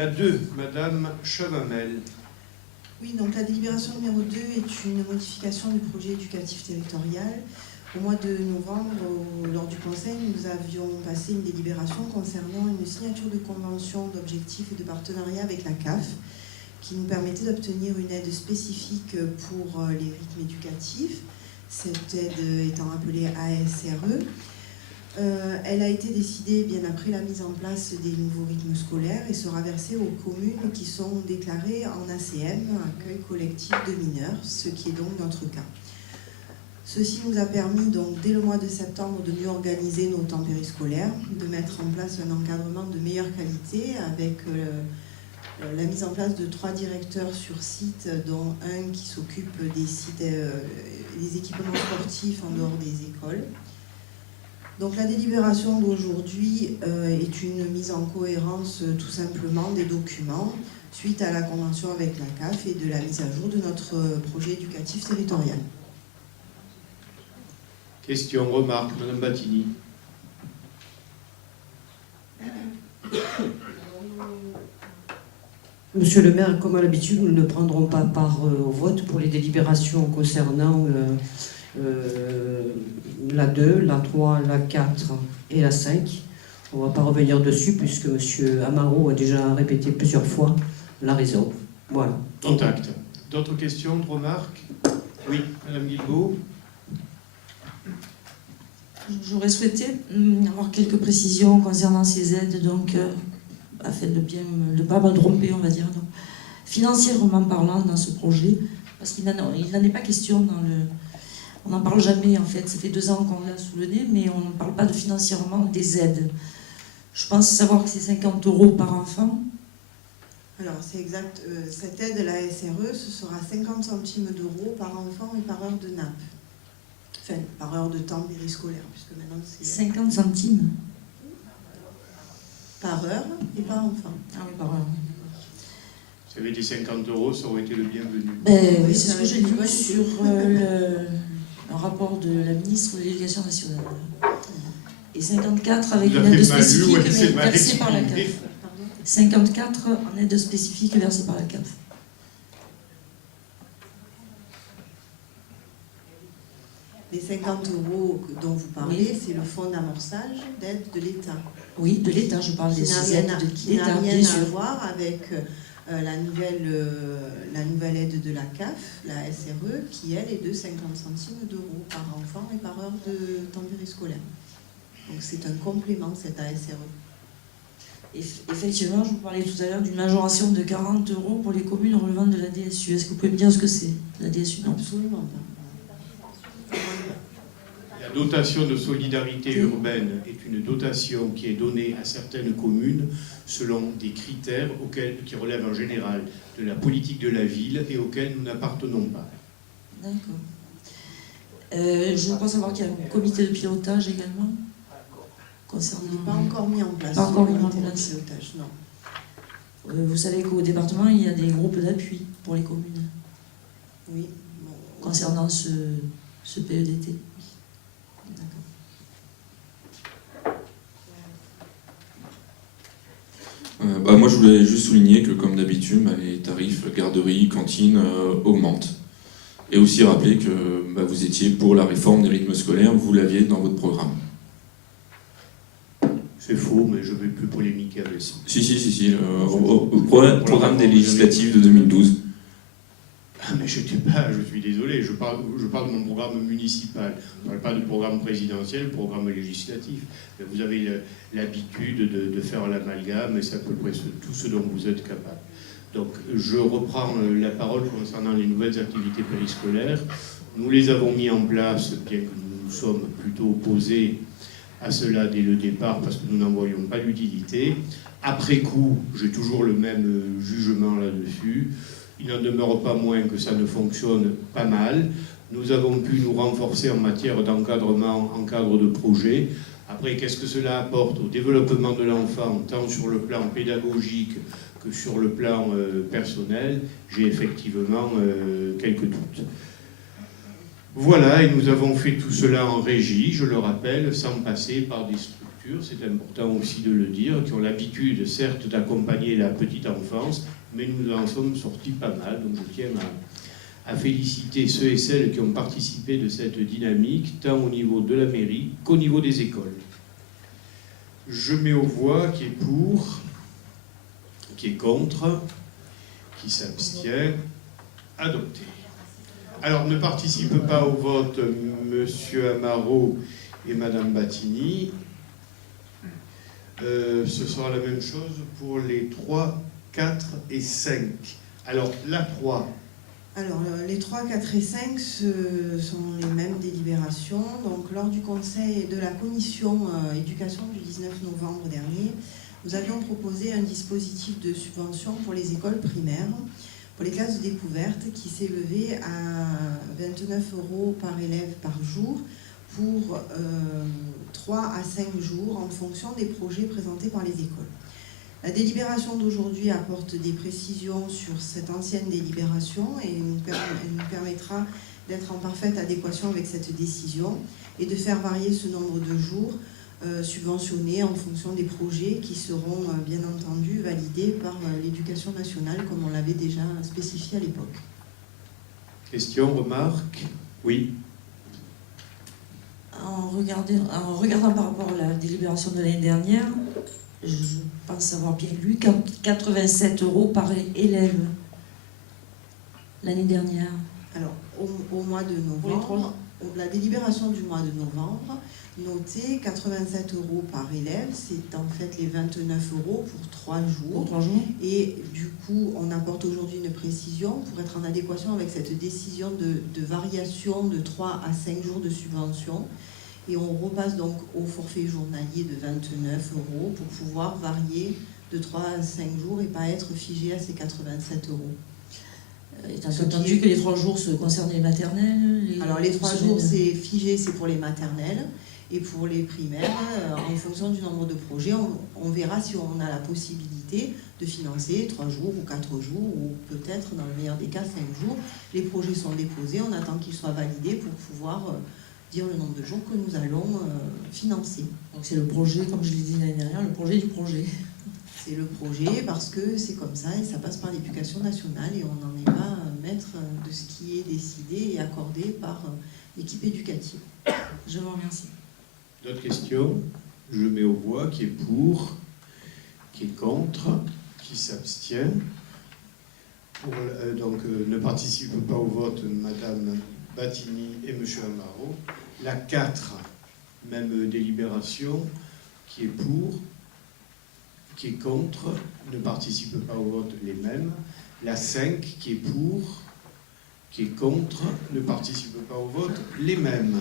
La 2, Madame Chavamel. Oui, donc la délibération numéro 2 est une modification du projet éducatif territorial. Au mois de novembre, lors du Conseil, nous avions passé une délibération concernant une signature de convention d'objectifs et de partenariat avec la CAF, qui nous permettait d'obtenir une aide spécifique pour les rythmes éducatifs, cette aide étant appelée ASRE. Elle a été décidée bien après la mise en place des nouveaux rythmes scolaires et sera versée aux communes qui sont déclarées en ACM, accueil collectif de mineurs, ce qui est donc notre cas. Ceci nous a permis donc dès le mois de septembre de mieux organiser nos temps périscolaires, de mettre en place un encadrement de meilleure qualité avec la mise en place de 3 directeurs sur site, dont un qui s'occupe des sites, des équipements sportifs en dehors des écoles. Donc la délibération d'aujourd'hui est une mise en cohérence tout simplement des documents suite à la convention avec la CAF et de la mise à jour de notre projet éducatif territorial. Question, remarque, Madame Battini. Monsieur le maire, comme à l'habitude, nous ne prendrons pas part au vote pour les délibérations concernant la 2, la 3, la 4 et la 5. On ne va pas revenir dessus puisque M. Amaro a déjà répété plusieurs fois la raison. Voilà. Contact. D'autres questions, remarques? Oui, Madame Guilbault. J'aurais souhaité avoir quelques précisions concernant ces aides, donc afin de bien ne pas me tromper, on va dire. Donc, financièrement parlant, dans ce projet, parce qu'il n'en est pas question dans le... On n'en parle jamais, en fait. Ça fait 2 ans qu'on l'a sous le nez, mais on ne parle pas de financièrement des aides. Je pense savoir que c'est 50 € par enfant. Alors c'est exact, cette aide, la SRE, ce sera 50 centimes d'euros par enfant et par heure de nappe. Enfin, par heure de temps périscolaire, puisque maintenant c'est... 50 centimes par heure et par enfant. Ah oui, par heure. Si ça avait été 50 €, ça aurait été le bienvenu. Ben, oui, c'est ce que j'ai lu sur un rapport de la ministre de l'Éducation nationale. Et 54 avec une aide spécifique versée par la CAF. 54 en aide spécifique versée par la CAF. Les 50 € dont vous parlez, c'est le fonds d'amorçage d'aide de l'État. Oui, de l'État, je parle des aides de l'État, qui n'a rien à voir avec la nouvelle aide de la CAF, la SRE, qui elle est de 50 centimes d'euros par enfant et par heure de temps périscolaire. Donc c'est un complément, cette ASRE. Effectivement, je vous parlais tout à l'heure d'une majoration de 40 € pour les communes relevant de la DSU. Est-ce que vous pouvez me dire ce que c'est, la DSU? Non. Absolument pas. La dotation de solidarité urbaine est une dotation qui est donnée à certaines communes selon des critères qui relèvent en général de la politique de la ville et auxquels nous n'appartenons pas. D'accord. Je crois savoir qu'il y a un comité de pilotage également. Concernant... Il n'est pas encore mis en place. Pas encore mis en place. Pilotage, non. Vous savez qu'au département, il y a des groupes d'appui pour les communes. Oui. Bon, concernant ce PEDT. D'accord. Moi, je voulais juste souligner que, comme d'habitude, les tarifs garderie, cantine augmentent. Et aussi rappeler que vous étiez pour la réforme des rythmes scolaires, vous l'aviez dans votre programme. C'est faux, mais je ne vais plus polémiquer avec ça. Si, au programme des législatives de 2012. Ah, mais je suis désolé, je parle de mon programme municipal. Je ne parle pas du programme présidentiel, programme législatif. Vous avez l'habitude de faire l'amalgame, et c'est à peu près tout ce dont vous êtes capable. Donc, je reprends la parole concernant les nouvelles activités périscolaires. Nous les avons mis en place, bien que nous sommes plutôt opposés à cela dès le départ, parce que nous n'en voyons pas l'utilité. Après coup, j'ai toujours le même jugement là-dessus. Il n'en demeure pas moins que ça ne fonctionne pas mal. Nous avons pu nous renforcer en matière d'encadrement en cadre de projet. Après, qu'est-ce que cela apporte au développement de l'enfant, tant sur le plan pédagogique que sur le plan personnel? J'ai effectivement quelques doutes. Voilà, et nous avons fait tout cela en régie, je le rappelle, sans passer par des structures structures, c'est important aussi de le dire, qui ont l'habitude, certes, d'accompagner la petite enfance, mais nous en sommes sortis pas mal. Donc je tiens à féliciter ceux et celles qui ont participé de cette dynamique, tant au niveau de la mairie qu'au niveau des écoles. Je mets aux voix qui est pour, qui est contre, qui s'abstient, adopté. Alors, ne participent pas au vote Monsieur Amaro et Madame Battini. Ce sera la même chose pour les 3, 4 et 5. Alors, la 3. Alors, les 3, 4 et 5 ce sont les mêmes délibérations. Donc, lors du conseil de la commission éducation du 19 novembre dernier, nous avions proposé un dispositif de subvention pour les écoles primaires, pour les classes de découverte, qui s'élevait à 29 € par élève par jour pour 3 à 5 jours en fonction des projets présentés par les écoles. La délibération d'aujourd'hui apporte des précisions sur cette ancienne délibération et nous permettra d'être en parfaite adéquation avec cette décision et de faire varier ce nombre de jours subventionnés en fonction des projets qui seront bien entendu validés par l'éducation nationale comme on l'avait déjà spécifié à l'époque. Question, remarque? Oui. En regardant par rapport à la délibération de l'année dernière, je pense avoir bien lu 87 € par élève l'année dernière. Alors, au mois de novembre, la délibération du mois de novembre notait 87 € par élève, c'est en fait les 29 € pour 3 jours. Pour 3 jours. Et du coup, on apporte aujourd'hui une précision pour être en adéquation avec cette décision de variation de 3 à 5 jours de subvention. Et on repasse donc au forfait journalier de 29 € pour pouvoir varier de 3 à 5 jours et pas être figé à ces 87 €. Étant entendu que les 3 jours se concernent les maternelles. Alors les 3 jours, c'est figé, c'est pour les maternelles. Et pour les primaires, en fonction du nombre de projets, on verra si on a la possibilité de financer 3 jours ou 4 jours, ou peut-être, dans le meilleur des cas, 5 jours. Les projets sont déposés, on attend qu'ils soient validés pour pouvoir dire le nombre de jours que nous allons financer. Donc c'est le projet, comme je l'ai dit l'année dernière, le projet du projet. C'est le projet parce que c'est comme ça et ça passe par l'éducation nationale et on n'en est pas maître de ce qui est décidé et accordé par l'équipe éducative. Je vous remercie. D'autres questions? Je mets aux voix qui est pour, qui est contre, qui s'abstient. Donc ne participent pas au vote Madame Battini et Monsieur Amaro. La 4, même délibération, qui est pour, qui est contre, ne participe pas au vote, les mêmes. La 5, qui est pour, qui est contre, ne participe pas au vote, les mêmes.